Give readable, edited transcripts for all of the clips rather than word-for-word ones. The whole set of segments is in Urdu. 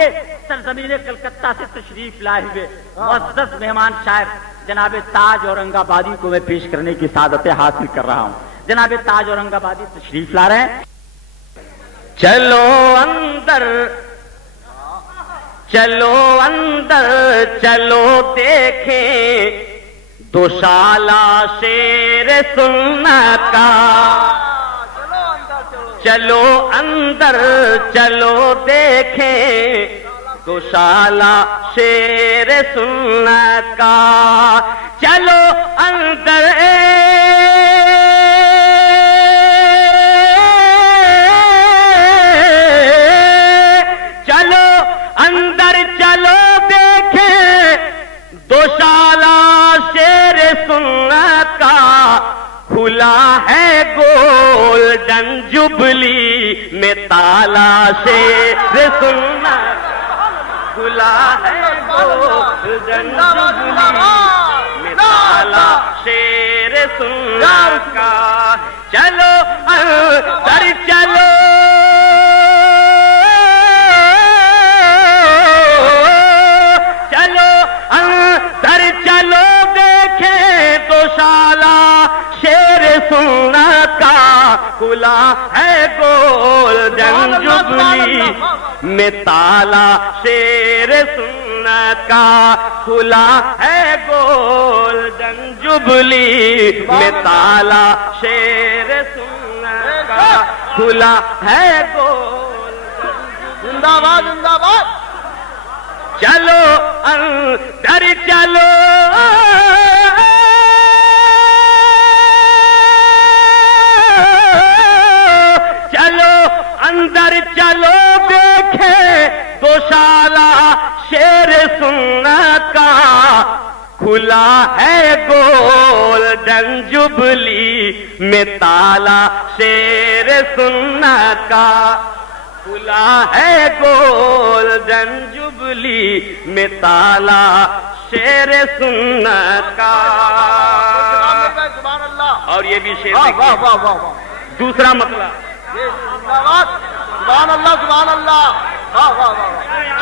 آئیے سرزمین کلکتہ سے تشریف لائے ہوئے معزز مہمان شاعر جناب تاج اورنگ آبادی کو میں پیش کرنے کی سعادت حاصل کر رہا ہوں. جناب تاج اورنگ آبادی تشریف لا رہے ہیں. چلو اندر چلو اندر چلو دیکھیں دوشالہ شیر سنت کا. چلو اندر چلو دیکھیں دوشالہ شیر سنت کا. چلو اندر چلو اندر چلو دیکھیں دوشالہ شیر سنت کا. کھلا ہے گولڈن جبلی میں تالا شیر سنت. کھلا ہے گولڈن جبلی میں تالا شیر سنت کا. چلو اندر چلو چلو اندر چلو دیکھیں دوشالہ شیر سنت کا. کھلا ہے گولڈن جبلی میں تالا شیر سنت کا. کھلا ہے گولڈن جبلی میں تالا شیر سنت کا. کھلا ہے گولڈن زندہ باد زندہ باد. چلو اندر چلو چلو اندر چلو دیکھیں دوشالہ شیر سنت کا. کھلا ہے گولڈن جبلی میں تالا شیر سنت کا. کھلا ہے گولڈن جبلی میں تالا شیر سنت کا. اور یہ بھی شیر دوسرا مطلب سبحان اللہ سبحان اللہ.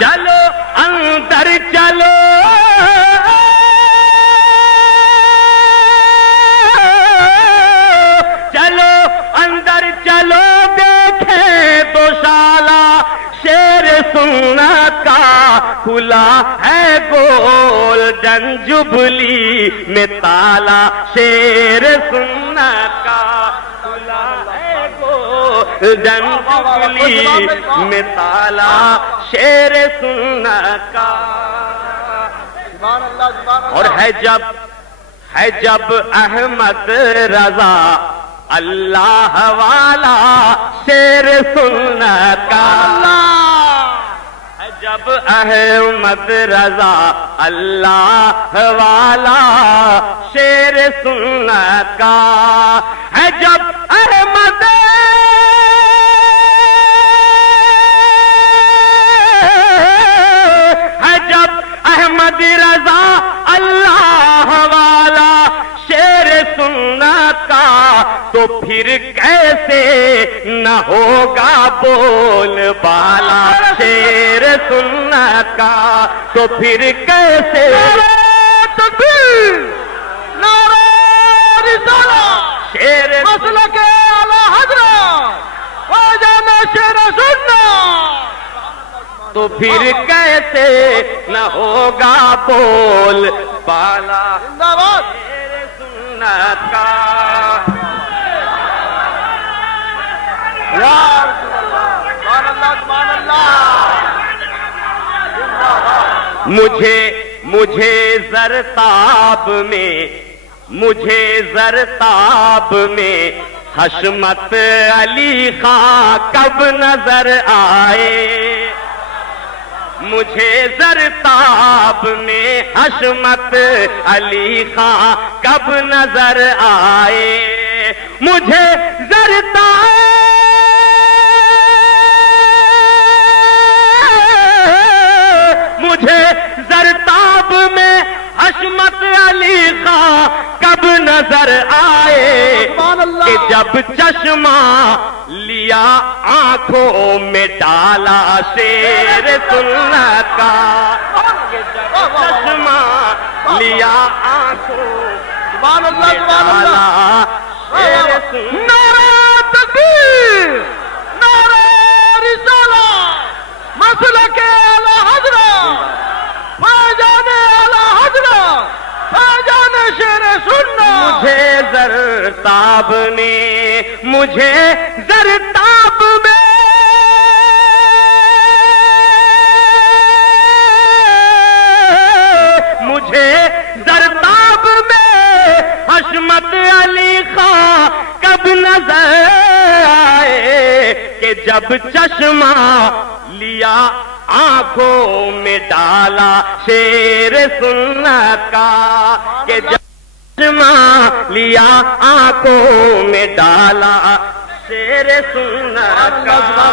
چلو اندر چلو چلو اندر چلو دیکھیں دوشالہ شیر سنت کا. کھلا ہے گولڈن جبلی میں تالا شیر سنت کا. کھلا ہے گولڈن جبلی میں تالا شیر سنت کا. اور ہے جب احمد رضا اللہ والا شیر سنت کا. ہے جب احمد رضا اللہ والا شیر سنت کا. ہے جب احمد ہے جب احمد رضا اللہ والا شیر سنت کا. تو پھر کیسے نہ ہوگا بول بالا شیر سنت کا. تو پھر کیسے نعرہ رسالت شیر مسلک اعلی حضرت خواجہ شیر سنت. تو پھر کیسے نہ ہوگا بول بالا زندہ باد. شیر سنت کا. سبحان اللہ سبحان اللہ. مجھے زرتاب میں حشمت علی خان کب نظر آئے. مجھے زرتاب میں حشمت علی خان کب نظر آئے. مجھے زرتاب مجھے زرتاب میں حشمت علی خان کب نظر آئے. کہ جب چشمہ لیا آنکھوں میں ڈالا شیر سنت کا، چشمہ لیا آنکھوں سبحان اللہ میں سبحان ڈالا اللہ. شیر سنت. نعرہ تکبیر، نعرہ رسالت، مسلک اعلی حضرت فیضان اعلی حضرت فیضان شیر سنت. مجھے زرتاب نے، مجھے زرتاب میں مجھے زرتاب میں حشمت علی خاں کب نظر آئے کہ جب چشمہ لیا آنکھوں میں ڈالا شیر سنت کا، کہ جب چشمہ لیا آنکھوں میں ڈالا شیر سنت کا.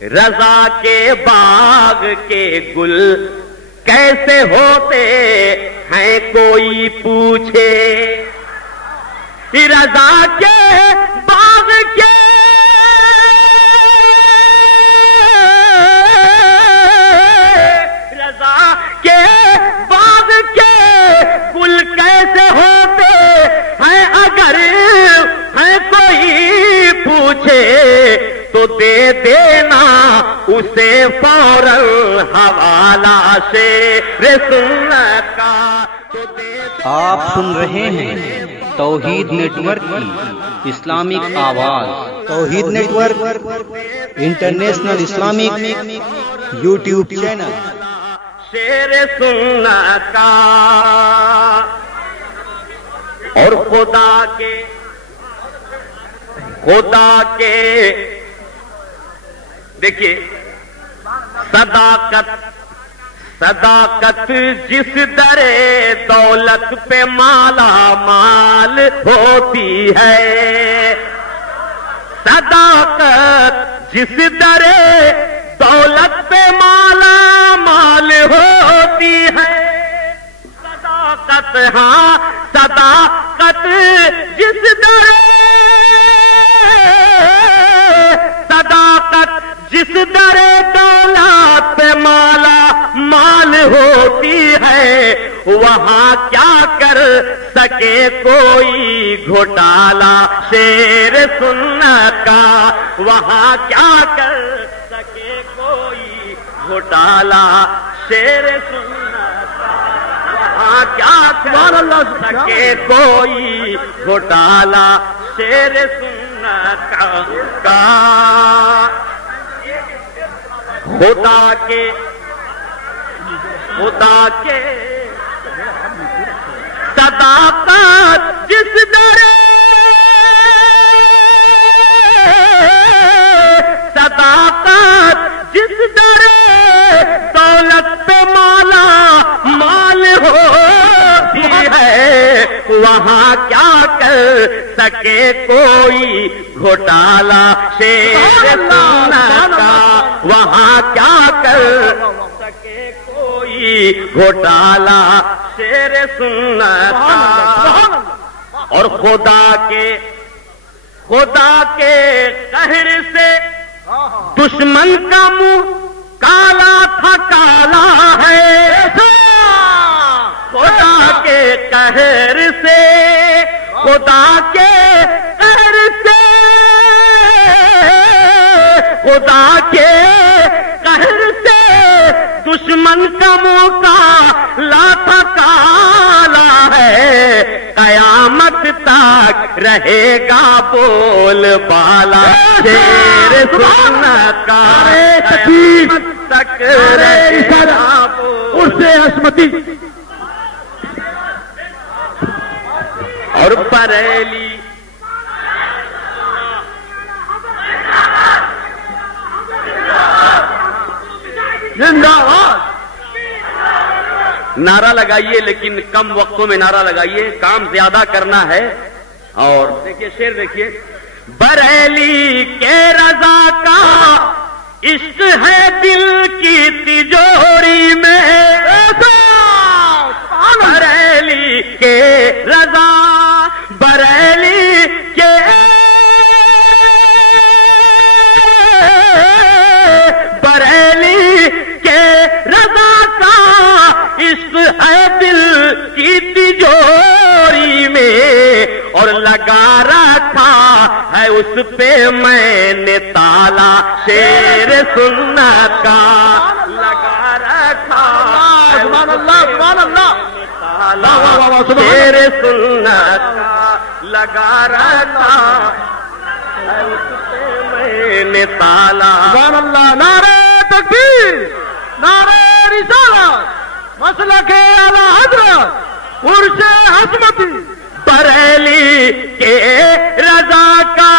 رضا کے باغ کے گل کیسے ہوتے ہیں کوئی پوچھے، رضا کے باغ کے رضا کے باغ کے گل کیسے ہوتے ہیں اگر ہے کوئی پوچھے تو دے دینا اسے فوراً حوالہ شیر سنت کا. آپ سن رہے ہیں توحید نیٹ ورک کی اسلامک آواز. توحید network international Islamic YouTube channel. شیر سنت کا. اور خدا کے دیکھیے صداقت جس درے دولت پہ مالا مال ہوتی ہے، صداقت جس درے دولت پہ مالا مال ہوتی ہے، صداقت ہاں صداقت جس درے صداقت جس درے دولت پہ مالا مال ہوتی ہے، وہاں کیا کر سکے کوئی گھوٹالا شیر سنت کا، وہاں کیا کر سکے کوئی گھوٹالا شیر سنت کا، وہاں کیا کر سکے کوئی گھوٹالا شیر سنت کا. خدا کے صداقت جس درے صداقت جس درے دولت پہ مالا مال ہوتی ہے، وہاں کیا کر سکے کوئی گھوٹالا شیر سنت کا، وہاں کیا کر سکے کوئی گھوٹالا شیر سنت کا. اور خدا کے قہر سے دشمن کا منہ کالا تھا کالا ہے، خدا کے قہر سے خدا کے قہر سے خدا کے قہر سے دشمن کا منہ کالا تھا کالا ہے، قیامت تک رہے گا بول بالا شیر سنت کا، قیامت تک رہے گا بول. سے عصمتی اور بریلی زندہ باد. نعرہ لگائیے، لیکن کم وقتوں میں نعرہ لگائیے، کام زیادہ کرنا ہے. اور دیکھیے شعر دیکھیے، بریلی کے رضا کا عشق ہے دل کی تجوری میں، بریلی کے رضا بریلی ہے دل کی تجوری میں اور لگا رکھا ہے اس پہ میں نے تالا شیر سنت کا لگا رکھا سبحان اللہ سبحان اللہ شیر سنت کا لگا رکھا ہے اس پہ میں نے تالا سبحان اللہ نعرہ تکبیر نعرہ رسالت مسلک اعلی حضرت عرش حسمتی بریلی کے رضا کا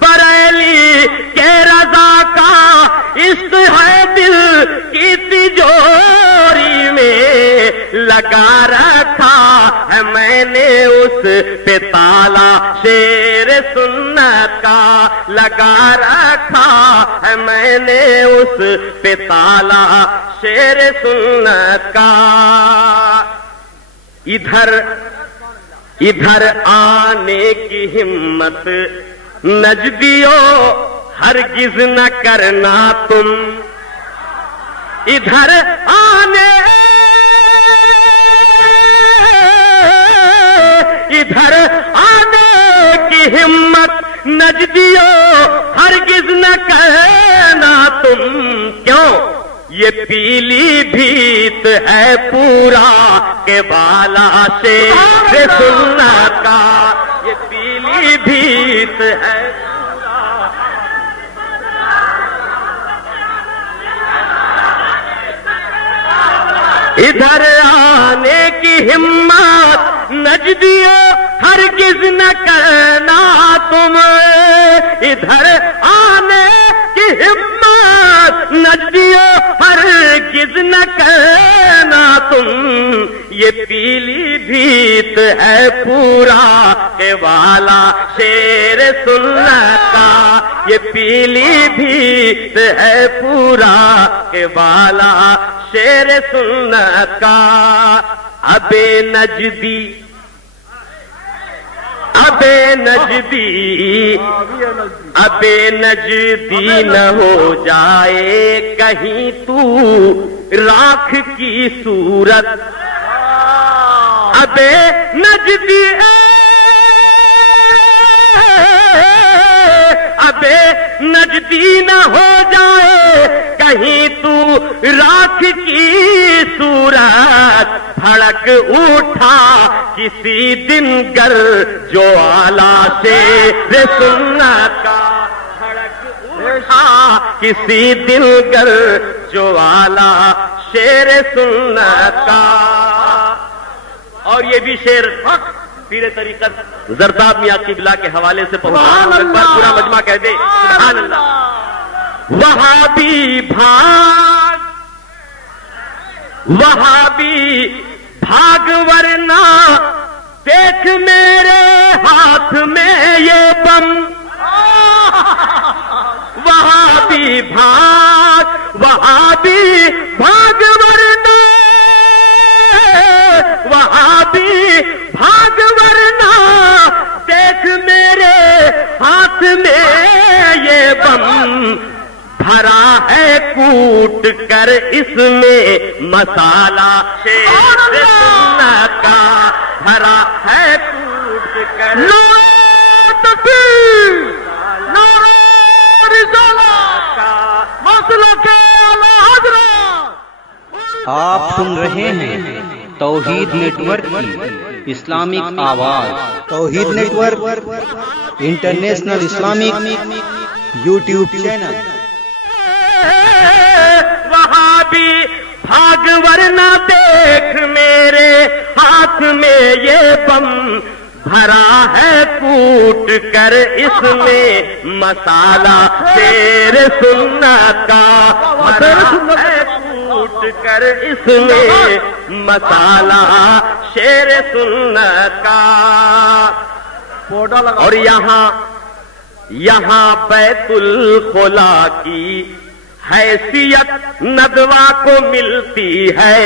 بریلی کے رضا کا عشق ہے دل کی تجوری میں لگا رکھا ہے میں نے اس پہ تالا شیر سنت کا لگا رکھا ہے میں نے اس پہ تالا شیر سنت کا ادھر آنے کی ہمت نجدیو ہرگز نہ کرنا تم ادھر آنے کی ہمت نجدیو ہرگز نہ کرنا تم کیوں یہ پیلی بھیت ہے پورا کے بالا سے سنت کا یہ پیلی بھیت ہے ادھر آنے کی ہمت نجدیو ہرگز نہ کرنا تم ادھر آنے کی ہمت نجدیو ہرگز نہ کرنا تم یہ پیلی بھیت ہے پورا کے والا شیر سنت کا یہ پیلی بھیت ہے پورا کے والا شیر سنت کا ابے نجدی نہ ہو جائے کہیں تو راکھ کی صورت ابے نجدی نہ ہو جائے کہیں تو راکھ کی صورت بھڑک اٹھا کسی دن گر جو آلہ سے سنت کا بھڑک اٹھا کسی دن گر جو آلہ شیر سنت کا اور یہ بھی شیر پیر طریقت زرداب میاں قبلہ کے حوالے سے پہنچا ایک بار پورا مجمع کہہ دے سبحان اللہ وہابی بھاگ ورنہ دیکھ میرے ہاتھ میں یہ بم وہابی بھاگ ورنہ ورنہ دیکھ میرے ہاتھ میں یہ بم بھرا ہے کوٹ کر اس میں مسالہ شیر سنت کا بھرا ہے کوٹ کر آپ سن رہے ہیں توحید نیٹ ورک کی اسلامک آواز توحید network international Islamic YouTube channel وہاں بھی بھاگ ورنہ دیکھ میرے ہاتھ میں یہ بم بھرا ہے کوٹ کر اس میں مسالہ شیر سنت کا بھرا ہے کوٹ کر اس میں مسالہ شیر سنت کا اور یہاں بیت الخلا کی حیثیت ندوہ کو ملتی ہے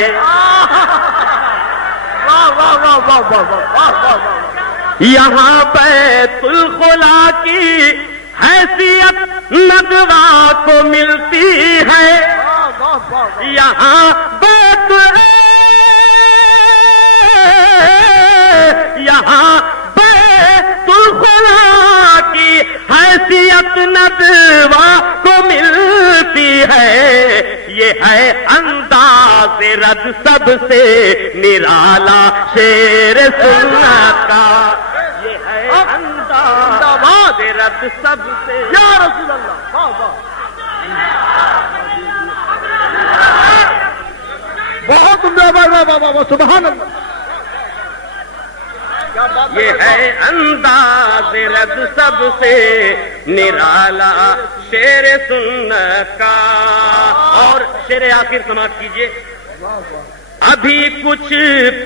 یہاں بیت الخلا کی حیثیت ندوہ کو ملتی ہے یہاں بیت یہاں بیت الخلا کی حیثیت ندوہ کو ملتی ہے یہ ہے انداز رد سب سے نرالا شیر سنت کا یہ ہے انداز رد سب سے یا رسول اللہ واہ واہ بہت عمدہ بابا سبحان اللہ یہ ہے انداز رد سب سے نرالا شیر سنت کا اور شیر آخر سماعت کیجئے ابھی کچھ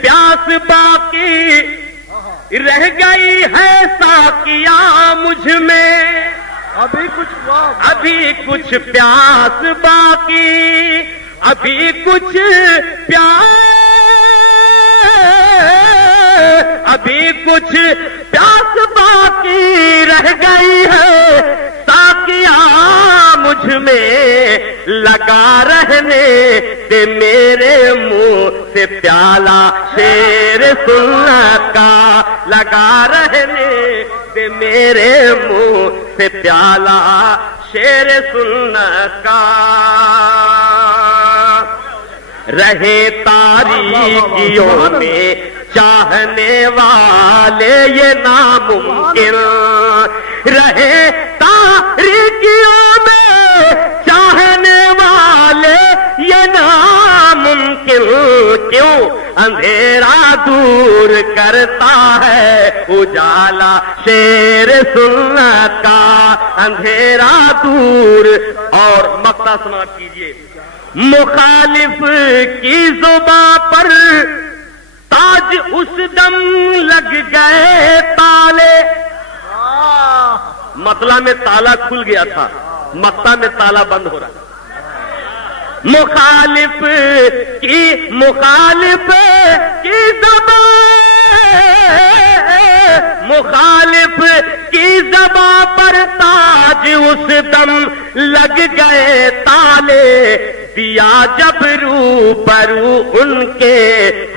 پیاس باقی رہ گئی ہے ساقیا مجھ میں ابھی کچھ پیاس باقی ابھی کچھ پیاس باقی رہ گئی ہے ساقیا مجھ میں لگا رہنے دے میرے منہ سے پیالہ شیر سنت کا لگا رہنے دے میرے منہ سے پیالہ شیر سنت کا رہے تاریکیوں میں چاہنے والے یہ ناممکن رہے تاریکیوں میں چاہنے والے یہ ناممکن کیوں اندھیرا دور کرتا ہے اجالا شیر سنت کا اندھیرا دور اور مقطع سماعت کیجئے مخالف کی زباں پر تاج اس دم لگ گئے تالے مطلع میں تالا کھل گیا تھا مقطع میں تالا بند ہو رہا مخالف کی زباں پر تاج اس دم لگ گئے تالے دیا جب روبرو ان کے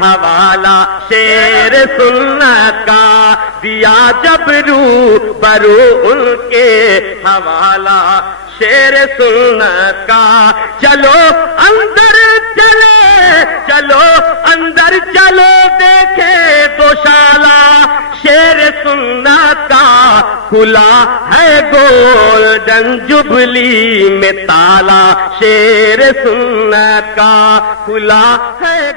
حوالہ شیر سنت کا دیا جب روبرو ان کے حوالہ شیر سنت کا چلو اندر چلو دیکھے دوشالہ شیر سنت کا کھلا ہے گولڈن جبلی میں تالا شیر سنت کا کھلا ہے